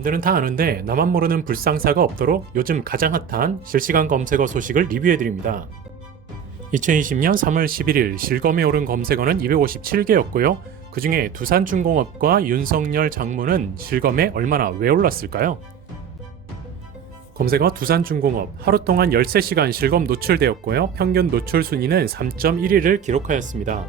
남들은 다 아는데 나만 모르는 불상사가 없도록 요즘 가장 핫한 실시간 검색어 소식을 리뷰해드립니다. 2020년 3월 11일 실검에 오른 검색어는 257개였고요. 그 중에 두산중공업과 윤석열 장모는 실검에 얼마나 왜 올랐을까요? 검색어 두산중공업 하루 동안 13시간 실검 노출되었고요. 평균 노출 순위는 3.1위를 기록하였습니다.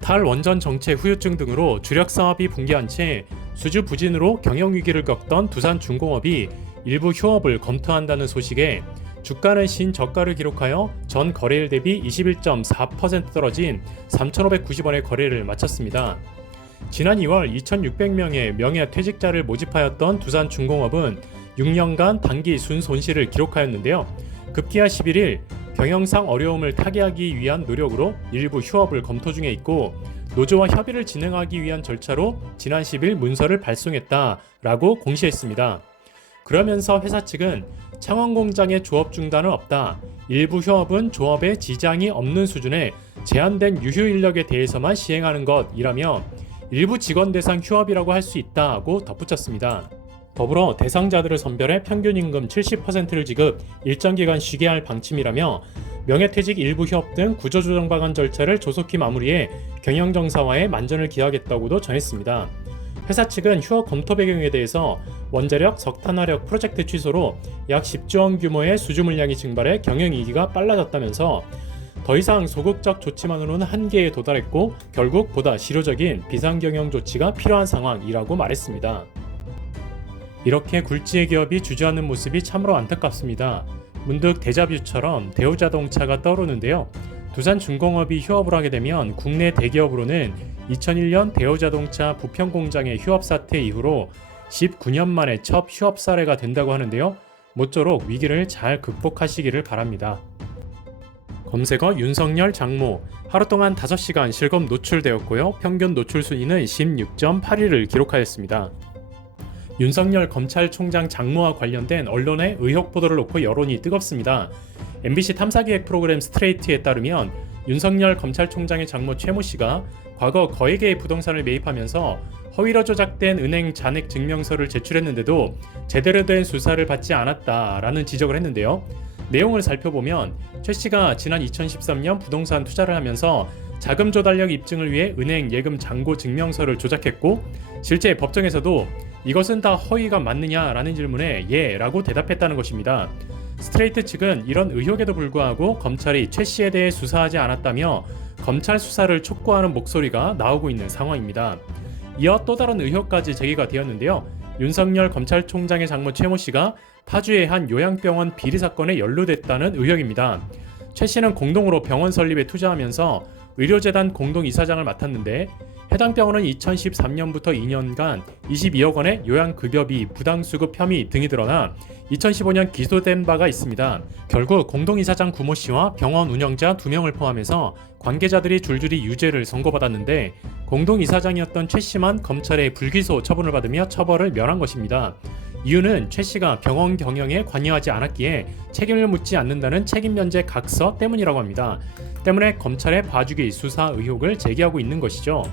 탈원전 정체 후유증 등으로 주력 사업이 붕괴한 채 수주 부진으로 경영위기를 겪던 두산중공업이 일부 휴업을 검토한다는 소식에 주가는 신저가를 기록하여 전 거래일 대비 21.4% 떨어진 3,590원의 거래를 마쳤습니다. 지난 2월 2,600명의 명예퇴직자를 모집하였던 두산중공업은 6년간 단기 순손실을 기록하였는데요. 급기야 11일 경영상 어려움을 타개하기 위한 노력으로 일부 휴업을 검토 중에 있고 노조와 협의를 진행하기 위한 절차로 지난 10일 문서를 발송했다라고 공시했습니다. 그러면서 회사 측은 창원 공장의 조업 중단은 없다. 일부 휴업은 조업에 지장이 없는 수준의 제한된 유휴 인력에 대해서만 시행하는 것이라며 일부 직원 대상 휴업이라고 할 수 있다고 덧붙였습니다. 더불어 대상자들을 선별해 평균 임금 70%를 지급, 일정 기간 쉬게 할 방침이라며 명예퇴직 일부 휴업 등 구조조정 방안 절차를 조속히 마무리해 경영정상화에 만전을 기하겠다고도 전했습니다. 회사 측은 휴업 검토 배경에 대해서 원자력, 석탄화력 프로젝트 취소로 약 10조 원 규모의 수주 물량이 증발해 경영이익이 빨라졌다면서 더 이상 소극적 조치만으로는 한계에 도달했고 결국 보다 실효적인 비상경영 조치가 필요한 상황이라고 말했습니다. 이렇게 굴지의 기업이 주저하는 모습이 참으로 안타깝습니다. 문득 데자뷰처럼 대우자동차가 떠오르는데요. 두산중공업이 휴업을 하게 되면 국내 대기업으로는 2001년 대우자동차 부평공장의 휴업 사태 이후로 19년 만에 첫 휴업 사례가 된다고 하는데요. 모쪼록 위기를 잘 극복하시기를 바랍니다. 검색어 윤석열 장모 하루 동안 5시간 실검 노출되었고요. 평균 노출 순위는 16.8위를 기록하였습니다. 윤석열 검찰총장 장모와 관련된 언론의 의혹 보도를 놓고 여론이 뜨겁습니다. MBC 탐사기획 프로그램 스트레이트에 따르면 윤석열 검찰총장의 장모 최모 씨가 과거 거액의 부동산을 매입하면서 허위로 조작된 은행 잔액 증명서를 제출했는데도 제대로 된 수사를 받지 않았다라는 지적을 했는데요. 내용을 살펴보면 최 씨가 지난 2013년 부동산 투자를 하면서 자금 조달력 입증을 위해 은행 예금 잔고 증명서를 조작했고 실제 법정에서도 이것은 다 허위가 맞느냐라는 질문에 예라고 대답했다는 것입니다. 스트레이트 측은 이런 의혹에도 불구하고 검찰이 최 씨에 대해 수사하지 않았다며 검찰 수사를 촉구하는 목소리가 나오고 있는 상황입니다. 이어 또 다른 의혹까지 제기가 되었는데요. 윤석열 검찰총장의 장모 최모 씨가 파주의 한 요양병원 비리 사건에 연루됐다는 의혹입니다. 최 씨는 공동으로 병원 설립에 투자하면서 의료재단 공동이사장을 맡았는데 해당 병원은 2013년부터 2년간 22억 원의 요양급여비 부당수급 혐의 등이 드러나 2015년 기소된 바가 있습니다. 결국 공동이사장 구모 씨와 병원 운영자 2명을 포함해서 관계자들이 줄줄이 유죄를 선고받았는데 공동이사장이었던 최 씨만 검찰의 불기소 처분을 받으며 처벌을 면한 것입니다. 이유는 최 씨가 병원 경영에 관여하지 않았기에 책임을 묻지 않는다는 책임면제 각서 때문이라고 합니다. 때문에 검찰의 봐주기 수사 의혹을 제기하고 있는 것이죠.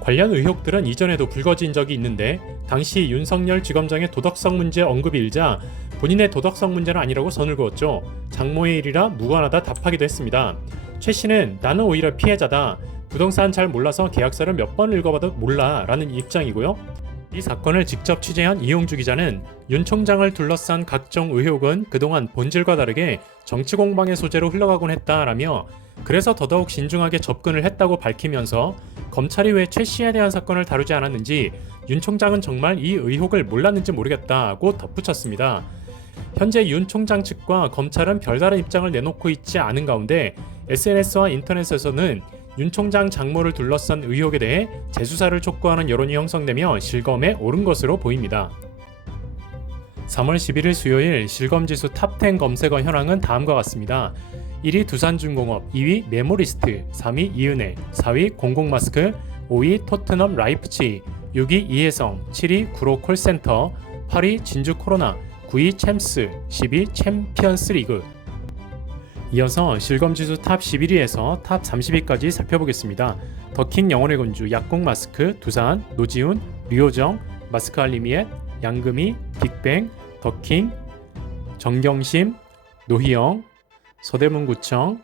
관련 의혹들은 이전에도 불거진 적이 있는데 당시 윤석열 지검장의 도덕성 문제 언급이 일자 본인의 도덕성 문제는 아니라고 선을 그었죠. 장모의 일이라 무관하다 답하기도 했습니다. 최 씨는 나는 오히려 피해자다. 부동산 잘 몰라서 계약서를 몇 번 읽어봐도 몰라 라는 입장이고요. 이 사건을 직접 취재한 이용주 기자는 윤 총장을 둘러싼 각종 의혹은 그동안 본질과 다르게 정치 공방의 소재로 흘러가곤 했다라며 그래서 더더욱 신중하게 접근을 했다고 밝히면서 검찰이 왜 최 씨에 대한 사건을 다루지 않았는지 윤 총장은 정말 이 의혹을 몰랐는지 모르겠다고 덧붙였습니다. 현재 윤 총장 측과 검찰은 별다른 입장을 내놓고 있지 않은 가운데 SNS와 인터넷에서는 윤 총장 장모를 둘러싼 의혹에 대해 재수사를 촉구하는 여론이 형성되며 실검에 오른 것으로 보입니다. 3월 11일 수요일 실검지수 탑10 검색어 현황은 다음과 같습니다. 1위 두산중공업, 2위 메모리스트, 3위 이은혜, 4위 공공마스크, 5위 토트넘 라이프치히, 6위 이혜성, 7위 구로 콜센터, 8위 진주코로나, 9위 챔스, 10위 챔피언스리그. 이어서 실검지수 탑 11위에서 탑 30위까지 살펴보겠습니다. 더킹 영혼의 군주, 약국마스크, 두산, 노지훈, 류호정, 마스크알리미엣, 양금이, 빅뱅, 더킹, 정경심, 노희영, 서대문구청,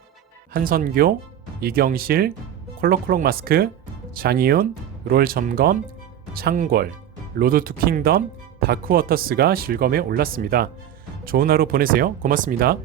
한선교, 이경실, 콜록콜록마스크, 장이윤, 롤점검, 창궐, 로드 투 킹덤, 다크워터스가 실검에 올랐습니다. 좋은 하루 보내세요. 고맙습니다.